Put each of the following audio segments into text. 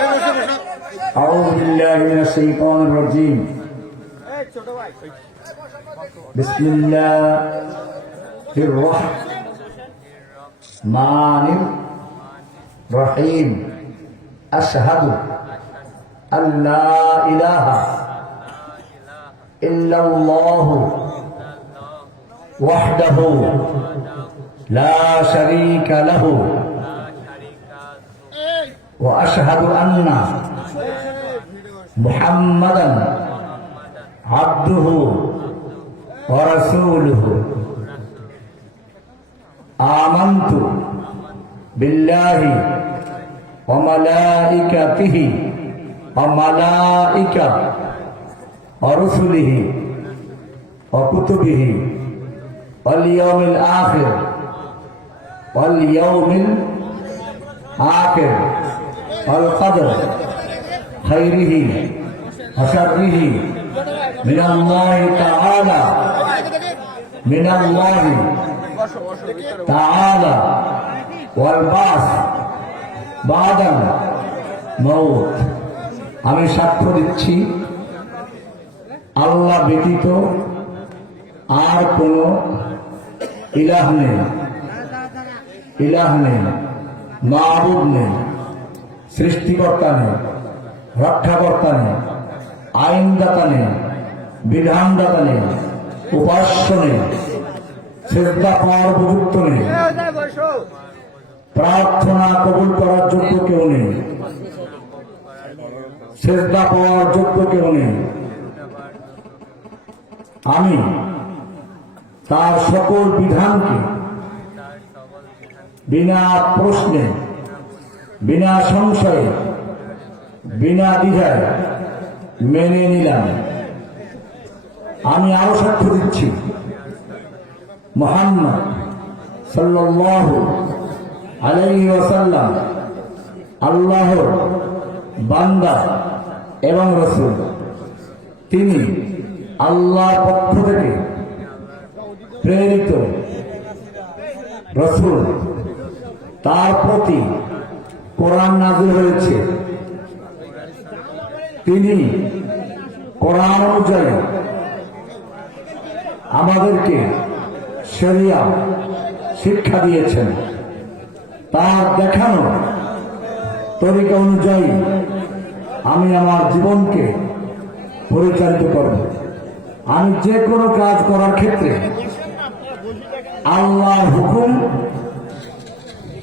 أعوذ بالله من الشيطان الرجيم بسم الله الرحمن الرحيم أشهد أن لا إله إلا الله وحده لا شريك له وأشهد أن محمدا عبده ورسوله آمنت بالله وملائكته ورسله وكتبه واليوم الآخر والقدر خيره وشره من الله تعالى والبعث بعد الموت। আমি সাক্ষ্য দিচ্ছি আল্লাহ ব্যতীত আর কোন ইলাহ নেই, মাবুদ নেই, সৃষ্টিকর্তা নেই, রক্ষাকর্তা নেই, আইনদাতা নেই, বিধানদাতা নেই, উপাস্য নেই, সিজদা পাওয়ার উপযুক্ত নেই, প্রার্থনা কবুল করার যোগ্য কেউ নেই, সিজদা পাওয়ার যোগ্য কেউ নেই। আমি তার সকল বিধানকে বিনা প্রশ্নে, বিনা সংশয়ে, বিনা দ্বিধায় মেনে নিলাম। আমি আরো সাক্ষ্য দিচ্ছি মুহাম্মদ সাল্লাল্লাহু আলাইহি ওয়াসাল্লাম আল্লাহর বান্দা এবং রাসূল। তিনি আল্লাহর পক্ষ থেকে প্রেরিত রাসূল। তার প্রতি কোরআন নাযিল হয়েছে। তিনি কোরআন অনুযায়ী আমাদেরকে শরিয়া শিক্ষা দিয়েছেন। তার দেখানো তরিকা অনুযায়ী আমি আমার জীবনকে পরিচালিত করব। আমি যে কোনো কাজ করার ক্ষেত্রে আল্লাহর হুকুম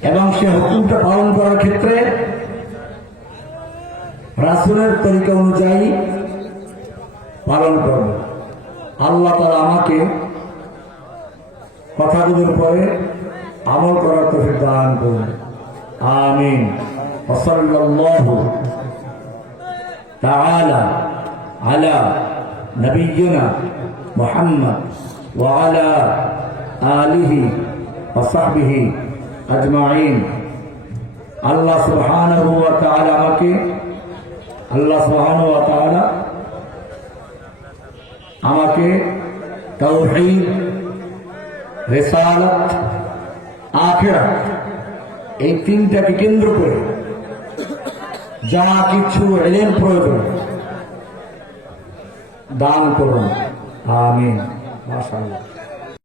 এবং সে হুকুমটা পালন করার ক্ষেত্রে রাসূলের তরিকা অনুযায়ী পালন করব। আল্লাহ তাআলা আমাকে কথাগুলোর পরে আমল করার তৌফিক দান করুন। আমিন। ওয়া সাল্লাল্লাহু তাআলা আলা নবিয়্যিনা মুহাম্মদ ওয়া আলা আলিহি ওয়া সাহবিহি আজমাইন। আল্লাহ সুবহানাহু ওয়া তাআলা আমাকে তাওহীদ, রিসালাত, আখিরাত এই তিনটাকে কেন্দ্র করে যা কিছু ইলম প্রয়োজন দান করুন। আমিন। মাশাআল্লাহ।